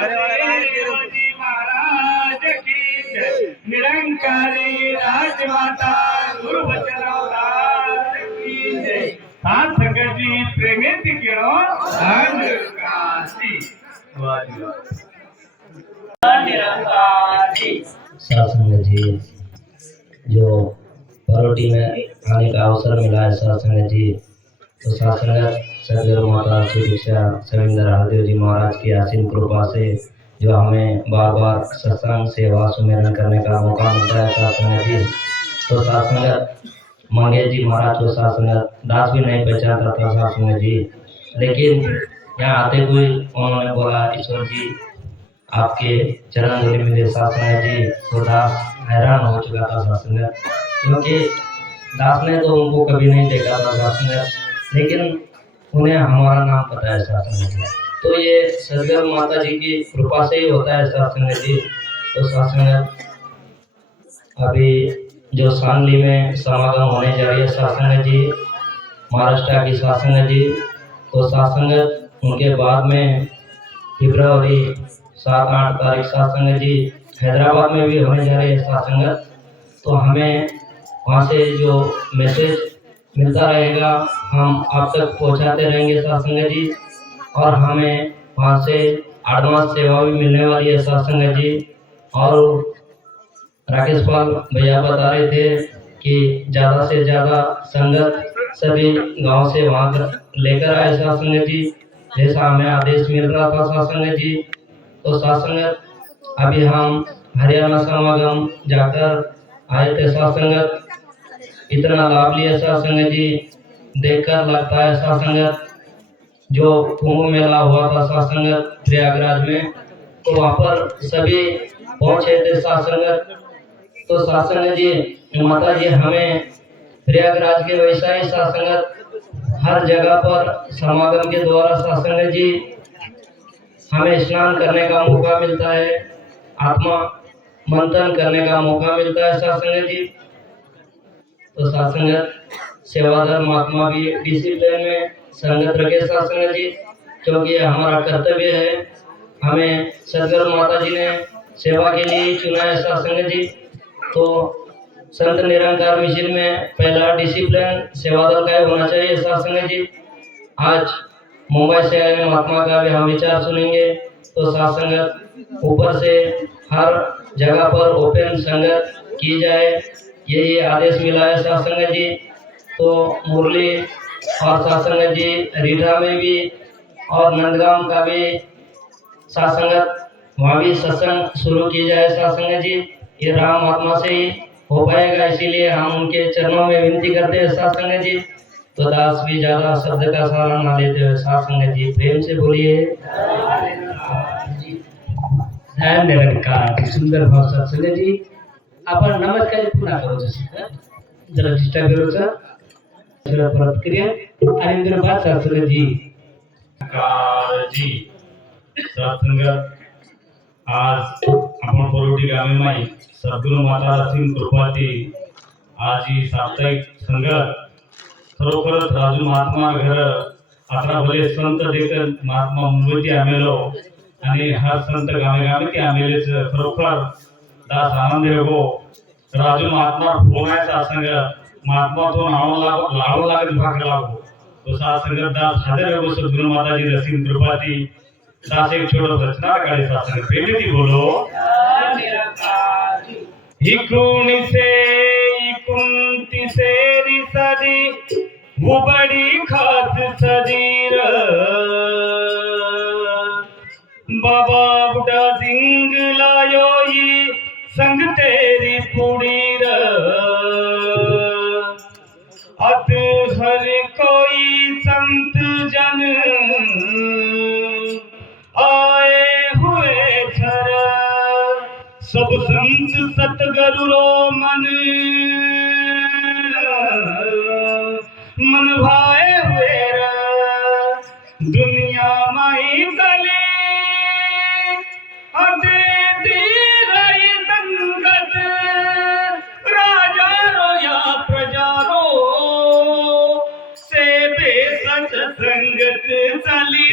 देवजी महाराज की जय। निरंकारी राजमाता गुरुवचनवतार की जय। सार्थकजी प्रेमेती केळो अंगकासी निरंकारी। सत्संग जी जो परोटी में आने का अवसर मिला है सत्संग जी, तो सत्संग सदगुरु माता सुदीक्षा सविंदर हरदेव जी महाराज की असीम कृपा से जो हमें बार बार सत्संग सेवा सुमिरन करने का मौका मिलता है सत्संग जी। तो सत्संग मंगे जी महाराज को सत्संग दास भी नहीं पहचानता था सत्संग जी, लेकिन यहाँ आते हुए उन्होंने बोला ईश्वर जी आपके चरण धूलि मिले सत्संग जी। तो दास हैरान हो चुका था सत्संग, क्योंकि दास ने तो उनको कभी नहीं देखा था सत्संग, लेकिन उन्हें हमारा नाम पता है सत्संग जी। तो ये सदगुरु माता जी की कृपा से ही होता है सत्संग जी। तो सत्संग अभी जो सांगली में समागम होने जा रही है सत्संग जी, महाराष्ट्र की सत्संग जी, तो सत्संग उनके बाद में फरवरी 7-8 तारीख सत्संग जी हैदराबाद में भी होने जा रही है सत्संग। तो हमें वहाँ से जो मैसेज मिलता रहेगा हम आप तक पहुँचाते रहेंगे सत्संग जी, और हमें वहाँ से एडवांस सेवा भी मिलने वाली है सत्संग जी। और राकेश पाल भैया बता रहे थे कि ज़्यादा से ज़्यादा संगत सभी गांव से वहाँ लेकर आए सत्संग जी, जैसा हमें आदेश मिल रहा था सत्संग जी। तो सत्संग अभी हम हरियाणा समागम जाकर आए थे सत्संग, इतना लाभ लिया सत्संग जी। देखकर लगता है सत्संग जो कुंभ मेला हुआ था सत्संग प्रयागराज में, तो वहाँ पर सभी पहुँचे थे सत्संग। तो सत्संग जी माता जी हमें प्रयागराज के वैसा ही सत्संग हर जगह पर समागम के द्वारा सत्संग जी हमें स्नान करने का मौका मिलता है, आत्मा मंथन करने का मौका मिलता है सत्संग जी। तो सत्संग सेवादार महात्मा भी डिसिप्लिन में संगत रखे सत्संग जी, क्योंकि हमारा कर्तव्य है। हमें सदगुरु माता जी ने सेवा के लिए चुना है सत्संग जी। तो संत निरंकार मिशन में पहला डिसिप्लिन सेवादार का होना चाहिए सत्संग जी। आज मुंबई से आए महात्मा का भी हम विचार सुनेंगे। तो सत्संग ऊपर से हर जगह पर ओपन संगत की जाए, यही आदेश मिला है सत्संग जी। तो मुरली और सत्संग जी रीठा में भी और नंदगांव का भी सत्संग, वहाँ भी सत्संग शुरू की जाए सत्संग जी। ये राम महात्मा से ही हो पाएगा, इसीलिए हम उनके चरणों में विनती करते हैं सत्संग जी। तो दास भी ज्यादा शब्द का सहारा ना लेते हुए सत्संग जी प्रेम से बोलिए जय निरंकार। सुंदर भाव सत्संग जी आपण नमस्कार पुन्हा करू जरा चेष्टा करूचा परत करूया आणि धन्यवाद सत्संग जी। जी सत्संग आज आपण परोटी गावी माई सद्गुरु माता असीम कृपाती आज ही साप्ताहिक संगत खरोखरच राजू महात्मा घर अठरा भले संत देखील महात्मा मुंबईत आमेलो आणि हर संत गावे गावी आमेलेच खरोखर दास आनंद हो। राजू महात्मा बोलायचा संग महात्मा तो लावू लागत भाग लागो तो संगत दास हजारे हो सद्गुरु माता जी असीम कृपाती दास एक छोटा रचना काढे सत्संग प्रेमिती बोलो इकुनी से इकुंती से रिसदी वो बड़ी खास सदीर बाबा बुढ़ा सिंह लायो ये संग तेरी पुड़ीर अत हर कोई संत जन आए हुए छर सब संत सतगुरु रो मन मन भाए हुए दुनिया माई तले अदे दी रही संगत राजा रो या प्रजा रो से बेसत संगत चली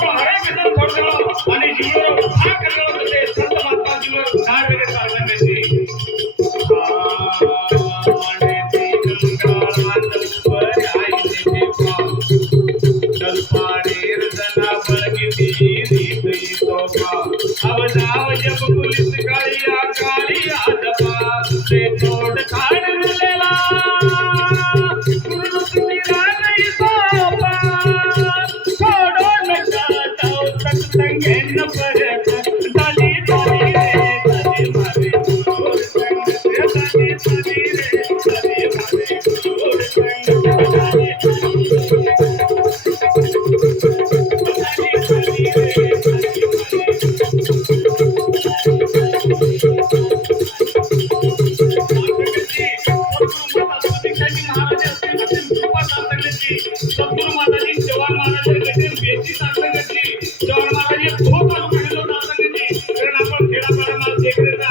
को हरे बिदन छोड़ दो आणि जीवर उद्धार करलो ते संत महात्मा जीवर उद्धार करे साधन करते माने ती गंगावात ऊपर आई ते चल पारेर जना बळगिती रीत तोफा अवजाव जब पुलिस काळी आदपा ते तोड खाड मिलेला गुरु तुमीरा नाही तोफा छोडो नका जाऊ सत्संगे न परत डाली डाली रे डाली मारे गोड संग ते डाली डाली रे डाली मारे गोड संग डाली सद्गुरु माताजी जवान महाराज गटीन बेची साधन करते जवान महाराज खूप अनुभव साधन कारण आपण खेडापाडा माल देखरेचा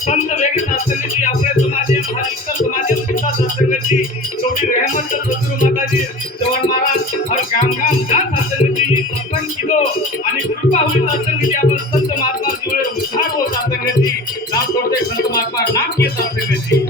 संत वेगळे साधन करते आपल्या समाज हर इतर समाज सुद्धा साधन करते थोडी रहमत सद्गुरु माताजी जवान महाराज हर गाम जात साधन करते सत्संग किलो आणि कृपा होई साधन करते आपण संत महात्मा जुळे उद्धार हो साधन करते नाम तोडते संत महात्मा नाम के साधन करते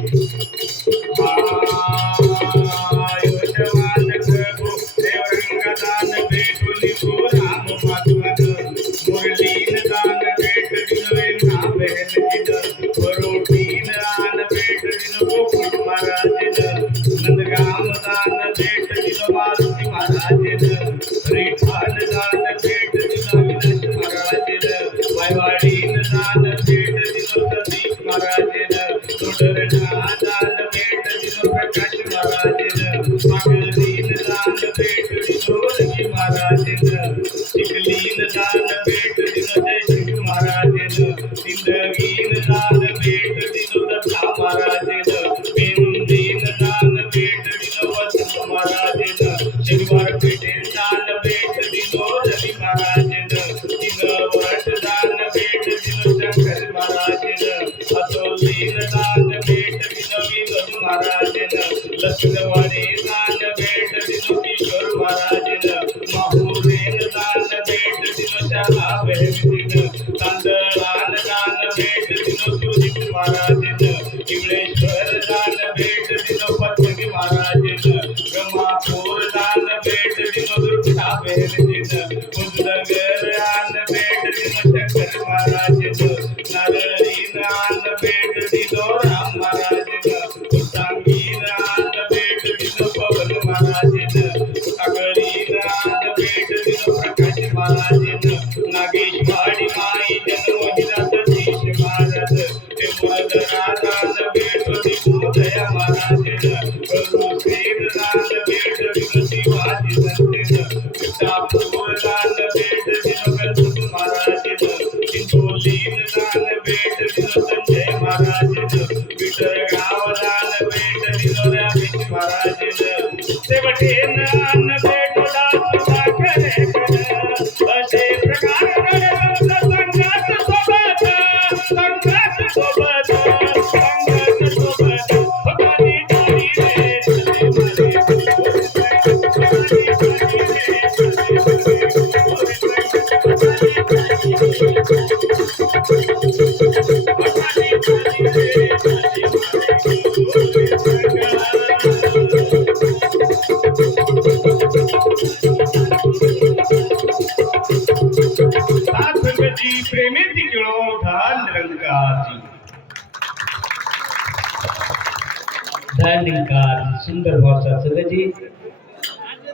सुंदर भाषा सगळं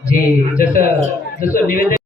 जी जसं निवेदन